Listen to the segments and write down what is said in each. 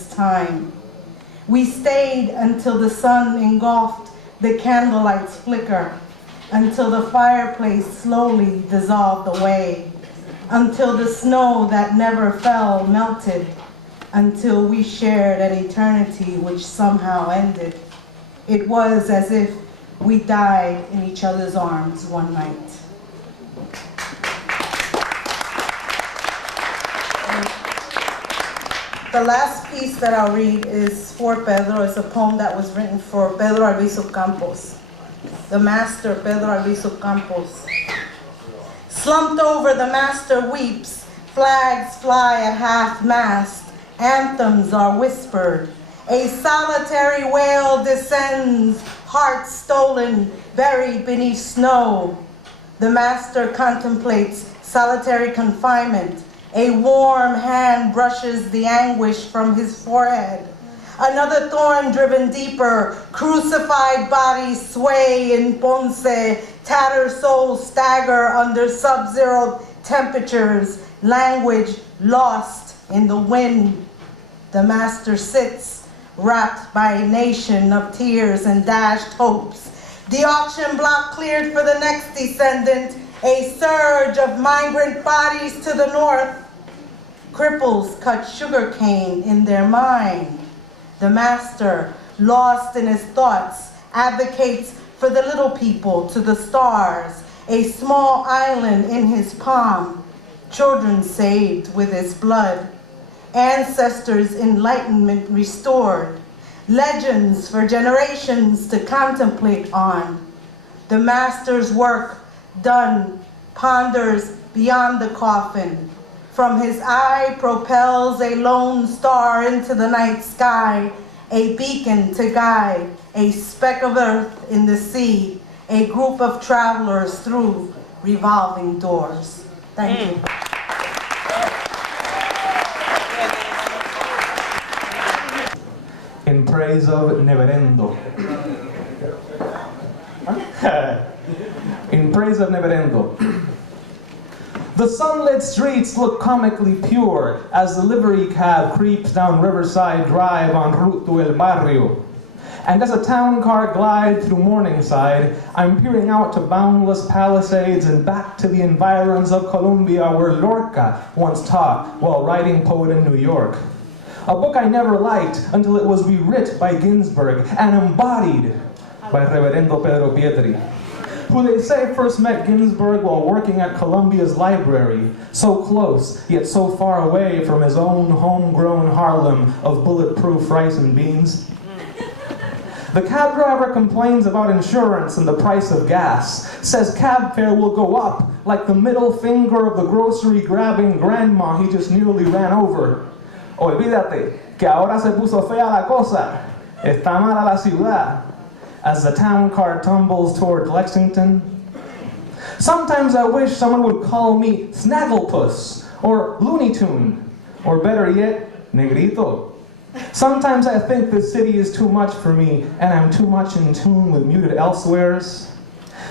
its time. We stayed until the sun engulfed the candlelight's flicker, until the fireplace slowly dissolved away, until the snow that never fell melted, until we shared an eternity which somehow ended. It was as if we died in each other's arms one night. The last piece that I'll read is for Pedro. It's a poem that was written for Pedro Alviso Campos, the master Pedro Alviso Campos. Slumped over, the master weeps. Flags fly at half-mast. Anthems are whispered. A solitary wail descends, heart stolen, buried beneath snow. The master contemplates solitary confinement. A warm hand brushes the anguish from his forehead. Another thorn driven deeper, crucified bodies sway in Ponce, tattered souls stagger under sub-zero temperatures, language lost in the wind. The master sits, wrapped by a nation of tears and dashed hopes. The auction block cleared for the next descendant, a surge of migrant bodies to the north. Cripples cut sugarcane in their mind. The master, lost in his thoughts, advocates for the little people to the stars, a small island in his palm, children saved with his blood, ancestors' enlightenment restored, legends for generations to contemplate on. The master's work done ponders beyond the coffin. From his eye propels a lone star into the night sky, a beacon to guide, a speck of earth in the sea, a group of travelers through revolving doors. Thank you. In praise of Neverendo. In praise of Neverendo. The sunlit streets look comically pure as the livery cab creeps down Riverside Drive en route to El Barrio. And as a town car glides through Morningside, I'm peering out to boundless palisades and back to the environs of Colombia where Lorca once taught while writing Poet in New York. A book I never liked until it was rewrit by Ginsberg and embodied by Reverendo Pedro Pietri, who they say first met Ginsberg while working at Columbia's library, so close, yet so far away from his own homegrown Harlem of bulletproof rice and beans. The cab driver complains about insurance and the price of gas, says cab fare will go up like the middle finger of the grocery-grabbing grandma he just nearly ran over. Olvídate, que ahora se puso fea la cosa, está mala la ciudad. As the town car tumbles toward Lexington. Sometimes I wish someone would call me Snagglepuss, or Looney Tune, or better yet, Negrito. Sometimes I think this city is too much for me, and I'm too much in tune with muted elsewheres.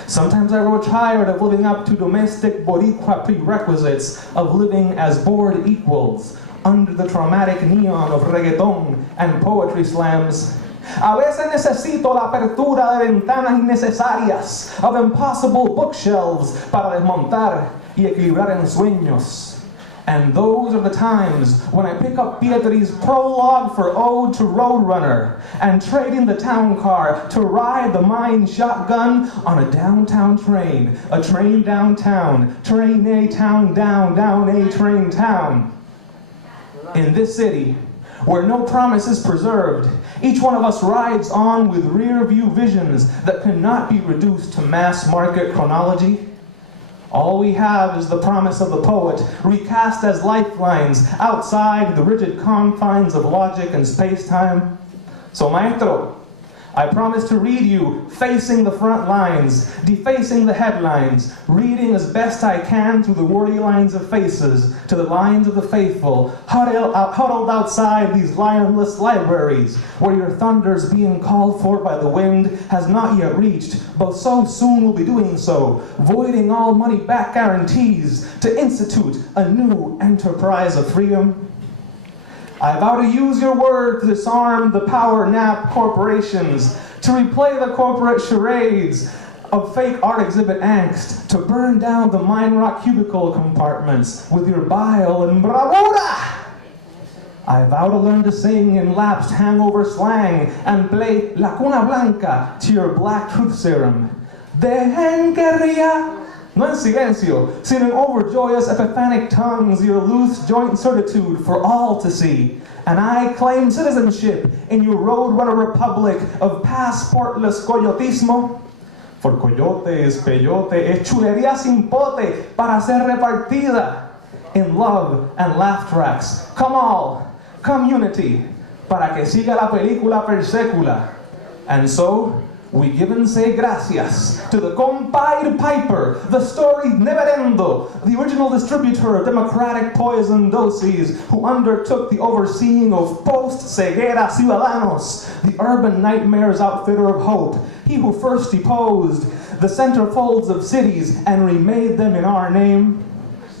Sometimes I grow tired of living up to domestic Boricua prerequisites of living as bored equals under the traumatic neon of reggaeton and poetry slams. A veces necesito la apertura de ventanas innecesarias of impossible bookshelves para desmontar y equilibrar ensueños. And those are the times when I pick up Pietri's prologue for Ode to Roadrunner and trade in the town car to ride the mine shotgun on a downtown train, a train downtown, train A town down, down A train town. In this city, where no promise is preserved, each one of us rides on with rear-view visions that cannot be reduced to mass-market chronology. All we have is the promise of the poet, recast as lifelines outside the rigid confines of logic and space-time. So, maestro, I promise to read you facing the front lines, defacing the headlines, reading as best I can through the wordy lines of faces to the lines of the faithful, huddled outside these lionless libraries, where your thunders being called for by the wind has not yet reached, but so soon will be doing so, voiding all money-back guarantees to institute a new enterprise of freedom. I vow to use your word to disarm the power nap corporations, to replay the corporate charades of fake art exhibit angst, to burn down the mine rock cubicle compartments with your bile and bravura. I vow to learn to sing in lapsed hangover slang and play La Cuna Blanca to your black truth serum. Dejen que ría. No en silencio, sino in overjoyous epiphanic tongues, your loose joint certitude for all to see. And I claim citizenship in your roadrunner republic of passportless coyotismo. For coyote es peyote, es chulería sin pote para ser repartida in love and laugh tracks. Come all, come unity, para que siga la película per secula. And so, we give and say gracias to the Compayre Piper, the story Neverendo, the original distributor of democratic poison doses, who undertook the overseeing of post-ceguera ciudadanos, the urban nightmares outfitter of hope, he who first deposed the centerfolds of cities and remade them in our name.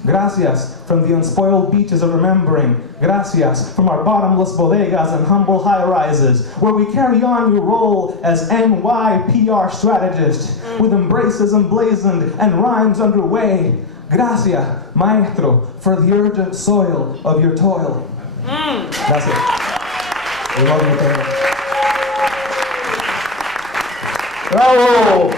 Gracias from the unspoiled beaches of remembering. Gracias from our bottomless bodegas and humble high-rises, where we carry on your role as NYPR strategist, with embraces emblazoned and rhymes underway. Gracias, maestro, for the urgent soil of your toil. That's it. We love you, Pedro. Bravo!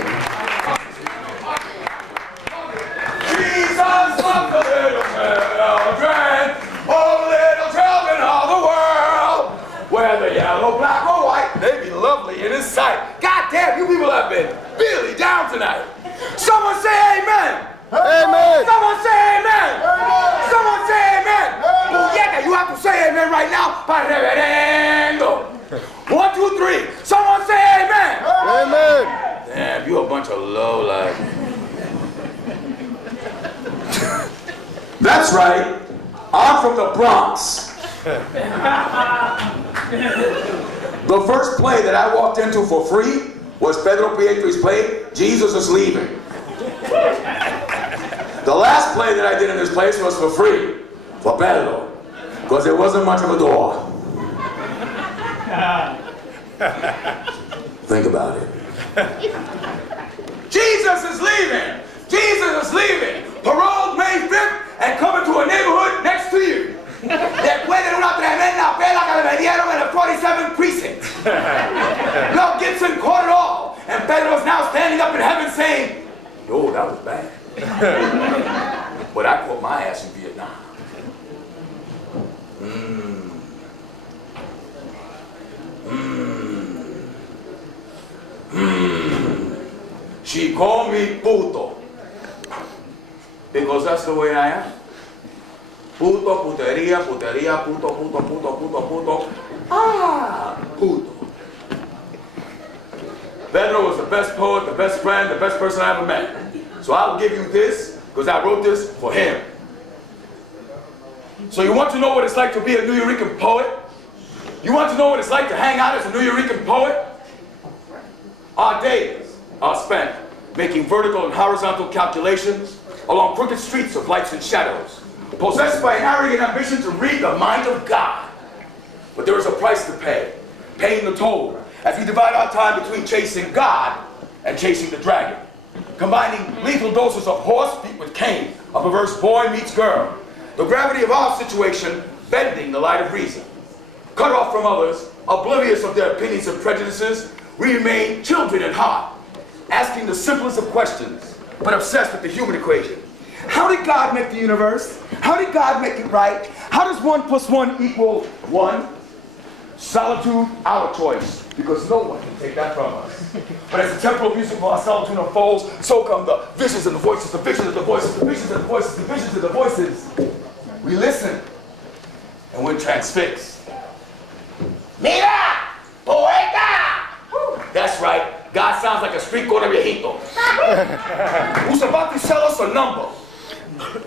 In his sight. God damn, you people have been really down tonight. Someone say amen. Amen. Someone say amen. Amen. Someone say amen. Amen. You have to say amen right now. Reverendo. 1, 2, 3. Someone say amen. Amen. Damn, you a bunch of lowlife. That's right. I'm from the Bronx. The first play that I walked into for free was Pedro Pietri's play, Jesus is Leaving. The last play that I did in this place was for free, for Pedro, because there wasn't much of a door. Think about it. Jesus is leaving! Jesus is leaving! Paroled May 5th and coming to a neighborhood next to you. Después de una tremenda pela que le dieron en el 47th precinct. Mel Gibson caught it all, and Pedro is now standing up in heaven saying, "Yo, that was bad." But I caught my ass in Vietnam. She called me puto, because that's the way I am. Puto, putería, putería, puto, puto, puto, puto, puto. Ah, puto. Pedro was the best poet, the best friend, the best person I ever met. So I'll give you this, because I wrote this for him. So you want to know what it's like to be a New Rican poet? You want to know what it's like to hang out as a New Rican poet? Our days are spent making vertical and horizontal calculations along crooked streets of lights and shadows, possessed by an arrogant ambition to read the mind of God. But there is a price to pay, paying the toll, as we divide our time between chasing God and chasing the dragon, combining lethal doses of horse beat with cane, a perverse boy meets girl, the gravity of our situation bending the light of reason. Cut off from others, oblivious of their opinions and prejudices, we remain children at heart, asking the simplest of questions, but obsessed with the human equation. How did God make the universe? How did God make it right? How does 1 + 1 equal 1? Solitude, our choice, because no one can take that from us. But as the temporal music of our solitude unfolds, so come the visions and the voices, the visions of the voices, the visions of the voices, the visions of the voices. We listen, and we're transfixed. Mira! Poeta! That's right, God sounds like a street corner viejito who's about to sell us a number.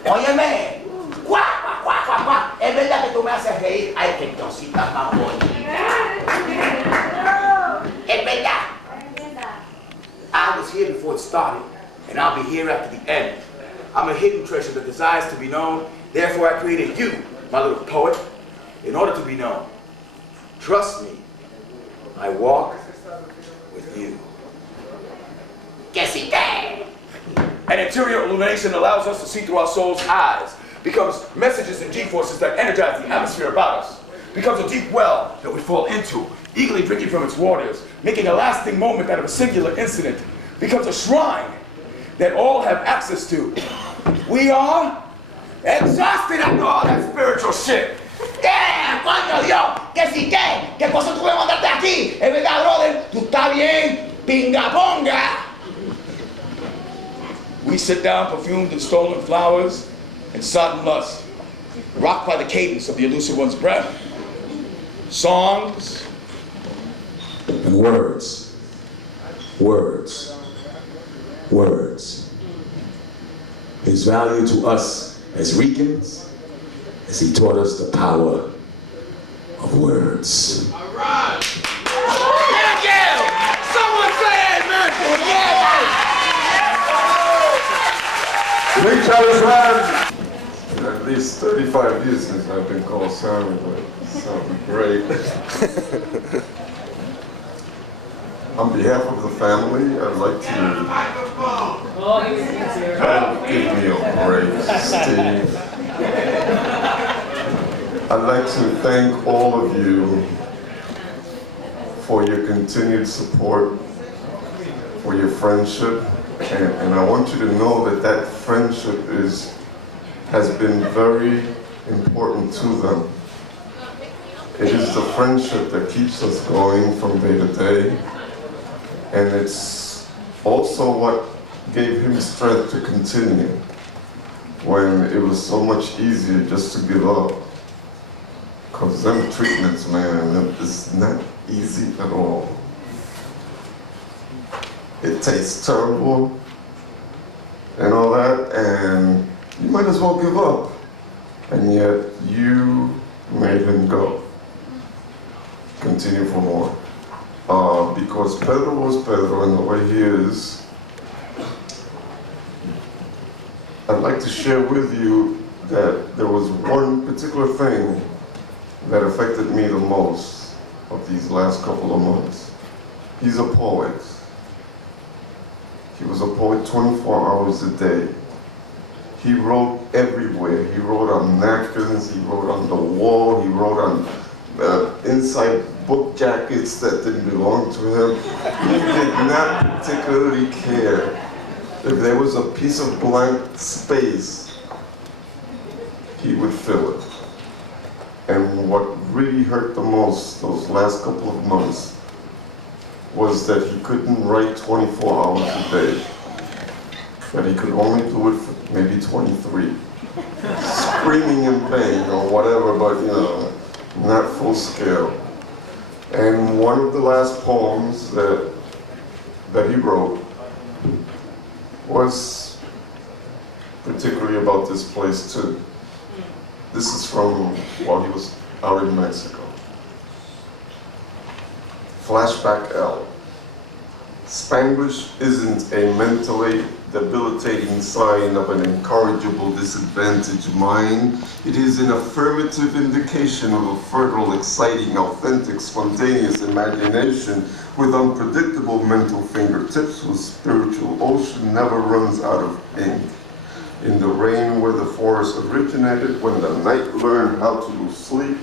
Óyeme, guau, guau, guau, guau. Es verdad que tú me haces reír. Ay, qué cosita más bonita. Es verdad. I was here before it started, and I'll be here after the end. I'm a hidden treasure that desires to be known. Therefore, I created you, my little poet. in order to be known. Trust me, I walk with you. Que si que! An interior illumination allows us to see through our soul's eyes, becomes messages and G-forces that energize the atmosphere about us, becomes a deep well that we fall into, eagerly drinking from its waters, making a lasting moment out of a singular incident, becomes a shrine that all have access to. We are exhausted after all that spiritual shit. ¿Qué? Coño Dios, que si qué, qué cosa tú me mandaste aquí, es verdad, brother, tú estás bien, pinga ponga. We sit down perfumed in stolen flowers and sodden lust, rocked by the cadence of the elusive one's breath, songs, and words, words, words. His value to us as Ricans, as he taught us the power of words. All right. Thank you. Someone say amen for yeah. Big Chaluisan! At least 35 years since I've been called Sammy, but it sounded great. On behalf of the family, I'd like to give me a break, Steve. I'd like to thank all of you for your continued support, for your friendship, and I want you to know that that friendship has been very important to them. It is the friendship that keeps us going from day to day, and it's also what gave him strength to continue when it was so much easier just to give up. Because them treatments, man, it's not easy at all. It tastes terrible and all that, and you might as well give up. And yet you made him go. Continue for more. Because Pedro was Pedro and the way he is, I'd like to share with you that there was one particular thing that affected me the most of these last couple of months. He's a poet. He was a poet 24 hours a day. He wrote everywhere. He wrote on napkins, he wrote on the wall, he wrote on inside book jackets that didn't belong to him. He did not particularly care if there was a piece of blank space, he would fill it. And what really hurt the most those last couple of months was that he couldn't write 24 hours a day. That he could only do it for maybe 23. Screaming in pain or whatever, but you know, not full scale. And one of the last poems that he wrote was particularly about this place too. This is from while he was out in Mexico. Flashback L. Spanglish isn't a mentally debilitating sign of an incorrigible disadvantaged mind. It is an affirmative indication of a fertile, exciting, authentic, spontaneous imagination with unpredictable mental fingertips whose spiritual ocean never runs out of ink. In the rain where the forest originated, when the night learned how to lose sleep,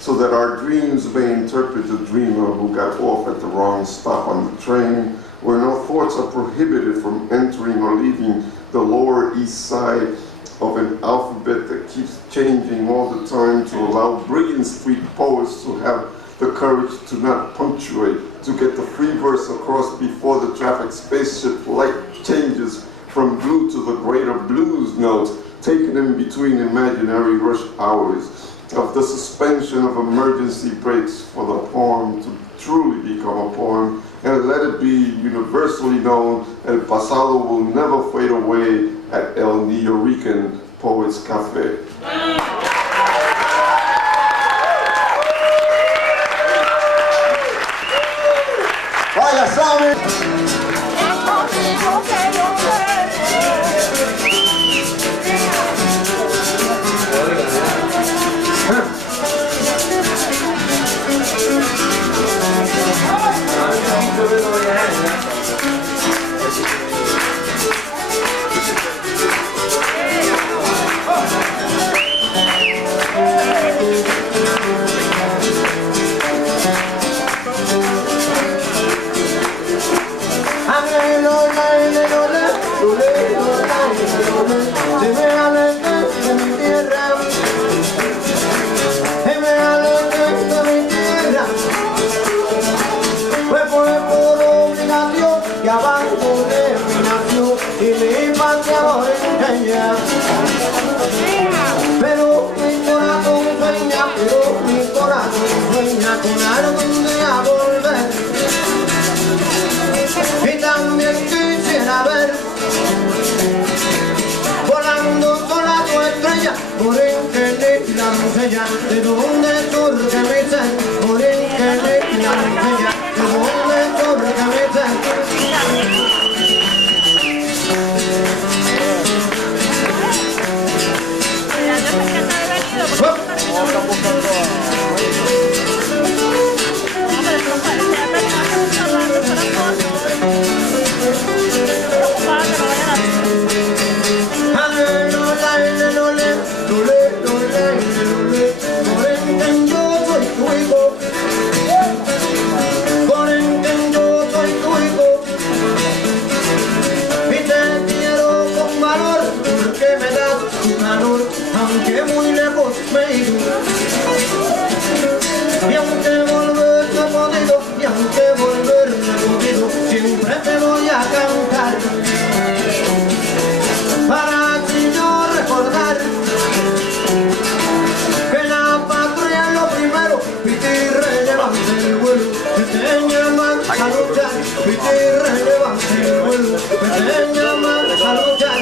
so that our dreams may interpret the dreamer who got off at the wrong stop on the train, where no thoughts are prohibited from entering or leaving the Lower East Side of an alphabet that keeps changing all the time to allow brilliant street poets to have the courage to not punctuate, to get the free verse across before the traffic spaceship light changes from blue to the greater blues notes, taken in between imaginary rush hours, of the suspension of emergency brakes for the poem to truly become a poem, and let it be universally known El Pasado will never fade away at El Rican Poets Cafe. Vaya, Sammy! con algún día volver. Y también quisiera ver volando sola tu estrella, Borinquen y la doncella, de donde surge mi ser, Borinquen y la doncella, de donde surge mi ser. Aunque muy lejos me he ido, y aunque volver no he podido, y aunque volver no he podido, siempre te voy a cantar, para así yo recordar que la patria es lo primero, piti relevante el vuelo, que te llaman a luchar, piti relevante el vuelo, que te llaman a luchar.